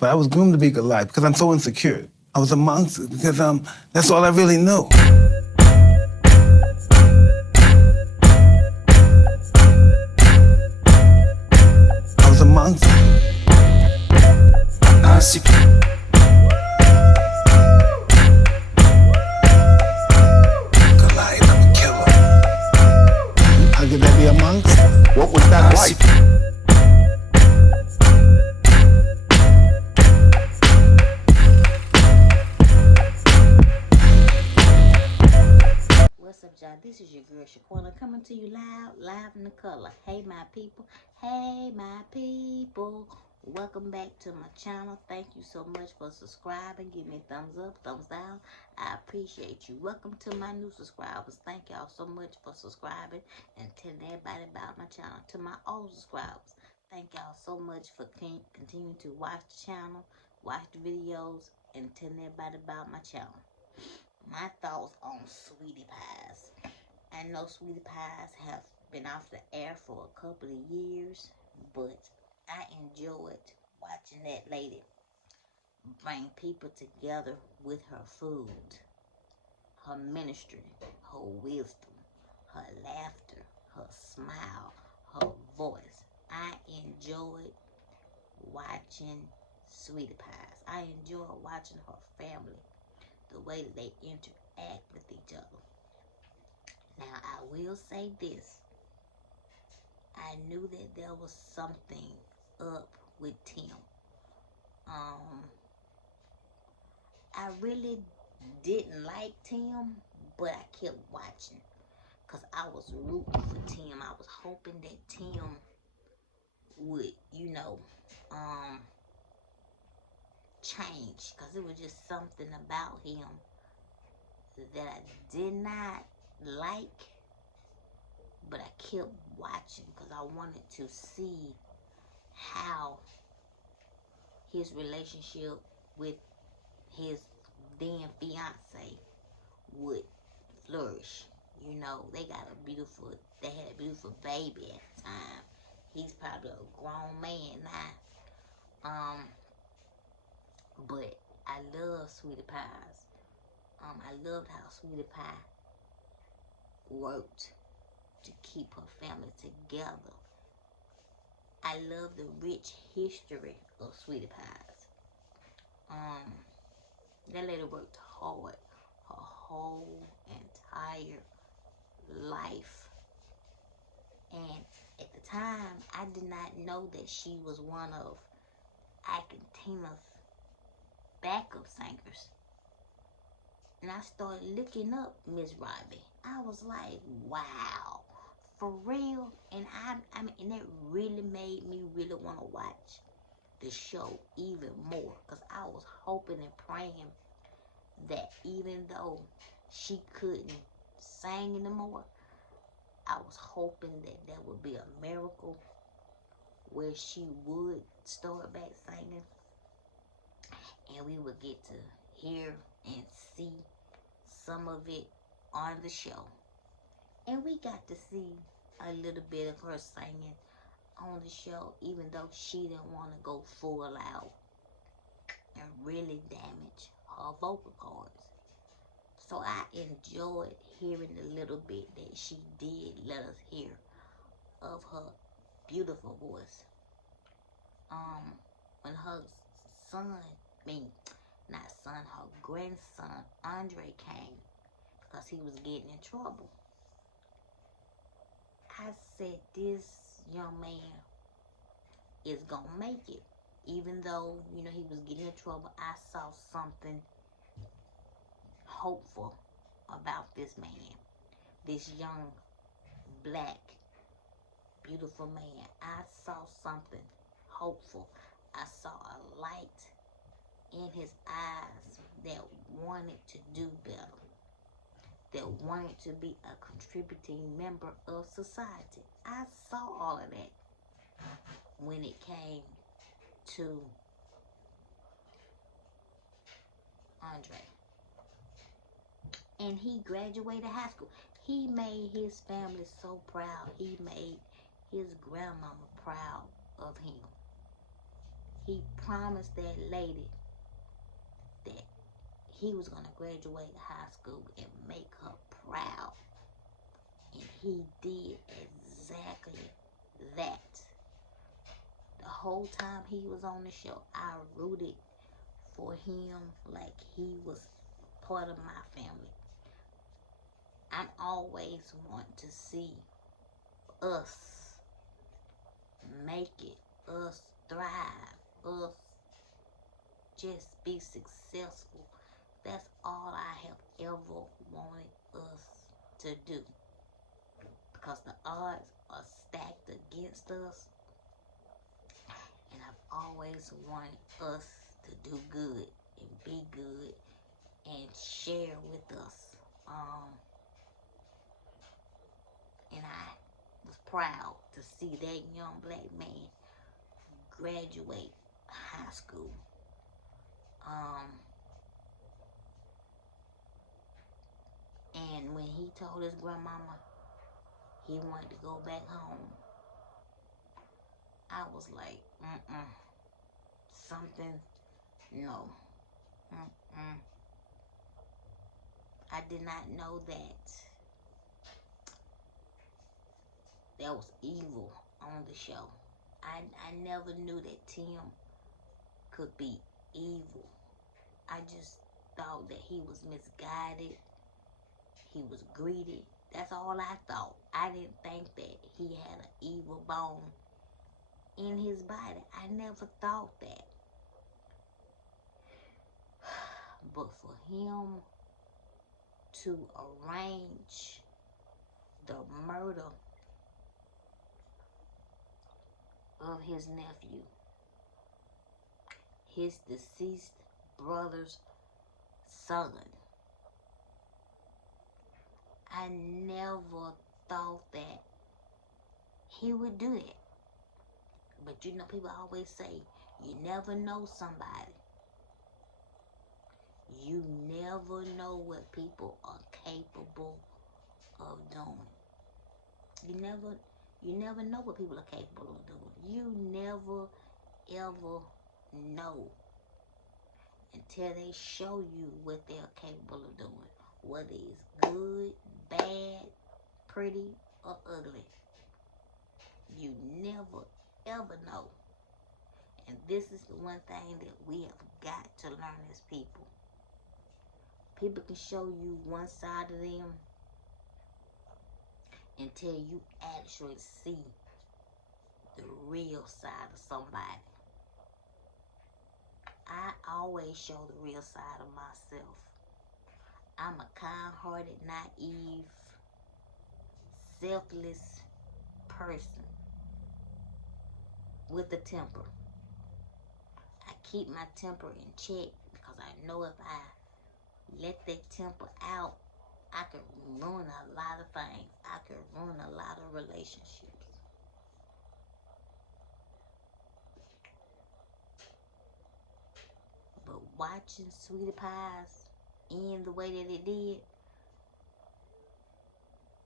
But I was groomed to be Goliath because I'm so insecure. I was a monster because that's all I really knew. I was a monster. I see. Goliath, I'm a killer. How could that be a monster? What was that like? What's up, y'all? This is your girl Shaquana coming to you live in the color. Hey, my people. Hey, my people. Welcome back to my channel. Thank you so much for subscribing. Give me a thumbs up, thumbs down. I appreciate you. Welcome to my new subscribers. Thank y'all so much for subscribing and telling everybody about my channel. To my old subscribers, thank y'all so much for continuing to watch the channel, watch the videos, and telling everybody about my channel. My thoughts on sweetie pies. I know sweetie pies have been off the air for a couple of years, but I enjoyed watching that lady bring people together with her food, her ministry, her wisdom, her laughter, her smile, her voice. I enjoyed watching sweetie pies. I enjoyed watching her family, the way that they interact with each other. Now, I will say this. I knew that there was something up with Tim. I really didn't like Tim, but I kept watching because I was rooting for Tim. I was hoping that Tim would, change, because it was just something about him that I did not like, but I kept watching because I wanted to see how his relationship with his then fiance would flourish. They had a beautiful baby at the time. He's probably a grown man now. But I love Sweetie Pies. I loved how Sweetie Pie worked to keep her family together. I love the rich history of Sweetie Pies. That lady worked hard her whole entire life. And at the time, I did not know that she was one of Ike and Tina's backup singers. And I started looking up Miss Robbie. I was like, wow, for real? And and that really made me really want to watch the show even more, because I was hoping and praying that even though she couldn't sing anymore, I was hoping that there would be a miracle where she would start back singing, and we would get to hear and see some of it on the show. And we got to see a little bit of her singing on the show, even though she didn't want to go full out and really damage her vocal cords. So I enjoyed hearing the little bit that she did let us hear of her beautiful voice. When her son, not son, her grandson, Andre, came because he was getting in trouble, I said, this young man is going to make it. Even though, he was getting in trouble, I saw something hopeful about this man. This young, black, beautiful man. I saw something hopeful. I saw a light in his eyes that wanted to do better, that wanted to be a contributing member of society. I saw all of that when it came to Andre. And he graduated high school. He made his family so proud. He made his grandmama proud of him. he promised that lady that he was going to graduate high school and make her proud. And he did exactly that. The whole time he was on the show, I rooted for him like he was part of my family. I'm always want to see us make it, us thrive, us just be successful. That's all I have ever wanted us to do. Because the odds are stacked against us. And I've always wanted us to do good and be good and share with us. And I was proud to see that young black man graduate high school. And when he told his grandmama he wanted to go back home, I was like, something, no. I did not know that there was evil on the show. I never knew that Tim could be evil. I just thought that he was misguided. He was greedy. That's all I thought. I didn't think that he had an evil bone in his body. I never thought that. But for him to arrange the murder of his nephew, his deceased brother's son, I never thought that he would do that. But you know, people always say, you never know somebody. You never know what people are capable of doing. You never know what people are capable of doing. You never, ever know until they show you what they're capable of doing. Whether it's good, bad, pretty, or ugly. You never, ever know. And this is the one thing that we have got to learn as people. People can show you one side of them until you actually see the real side of somebody. I always show the real side of myself. I'm a kind-hearted, naive, selfless person with a temper. I keep my temper in check because I know if I let that temper out, I could ruin a lot of things. I could ruin a lot of relationships. But watching Sweetie Pies end the way that it did,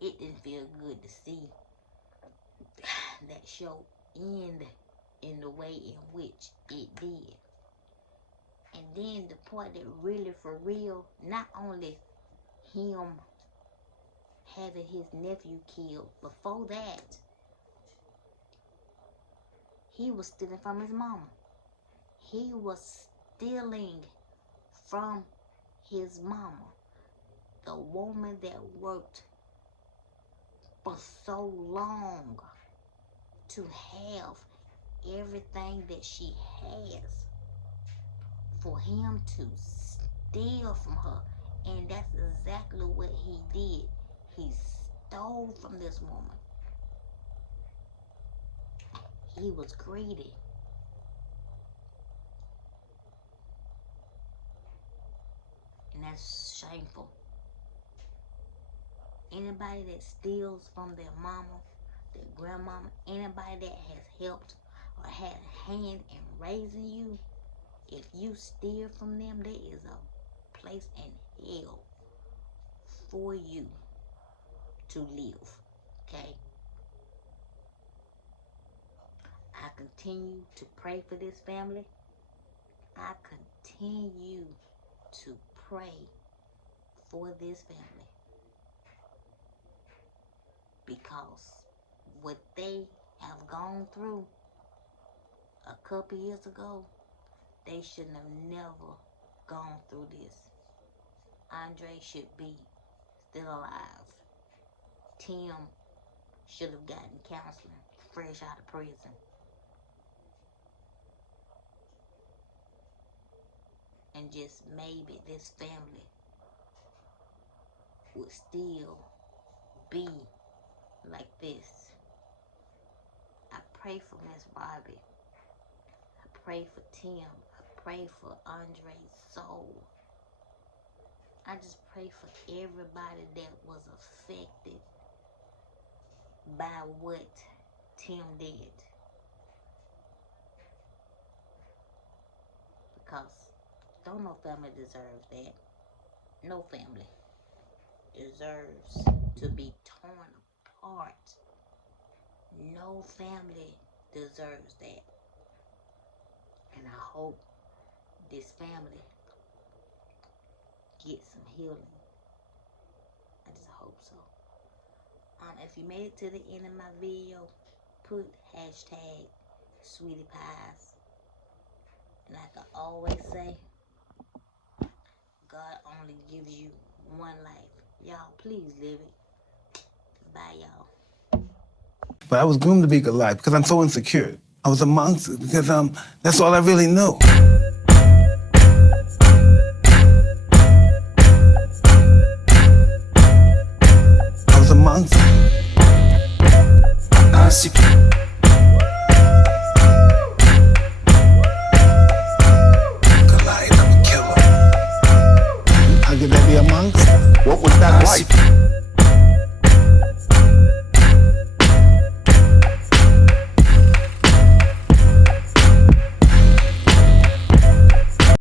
it didn't feel good to see that show end in the way in which it did. And then the part that really for real, not only him having his nephew killed, before that, he was stealing from his mama. He was stealing from his mama. The woman that worked for so long to have everything that she has, for him to steal from her. And that's exactly what he did. He stole from this woman. He was greedy. And that's shameful. Anybody that steals from their mama, their grandmama, anybody that has helped or had a hand in raising you, if you steal from them, there is a place in hell for you to live. Okay? I continue to pray for this family. I continue to pray for this family because what they have gone through a couple years ago, they shouldn't have never gone through this. Andre should be still alive. Tim should have gotten counseling fresh out of prison. And just maybe this family would still be like this. I pray for Miss Barbie. I pray for Tim. I pray for Andre's soul. I just pray for everybody that was affected by what Tim did. Because don't no family deserves that. No family deserves to be torn apart. No family deserves that. And I hope this family gets some healing. I just hope so. If you made it to the end of my video, put hashtag Sweetie Pies. And I can always say, God only gives you one life. Y'all, please live it. Bye, y'all. But I was groomed to be Goliath because I'm so insecure. I was a monster because that's all I really know. I was a monster. Goliath, I'm a killer. How could that be a monster? What was that like?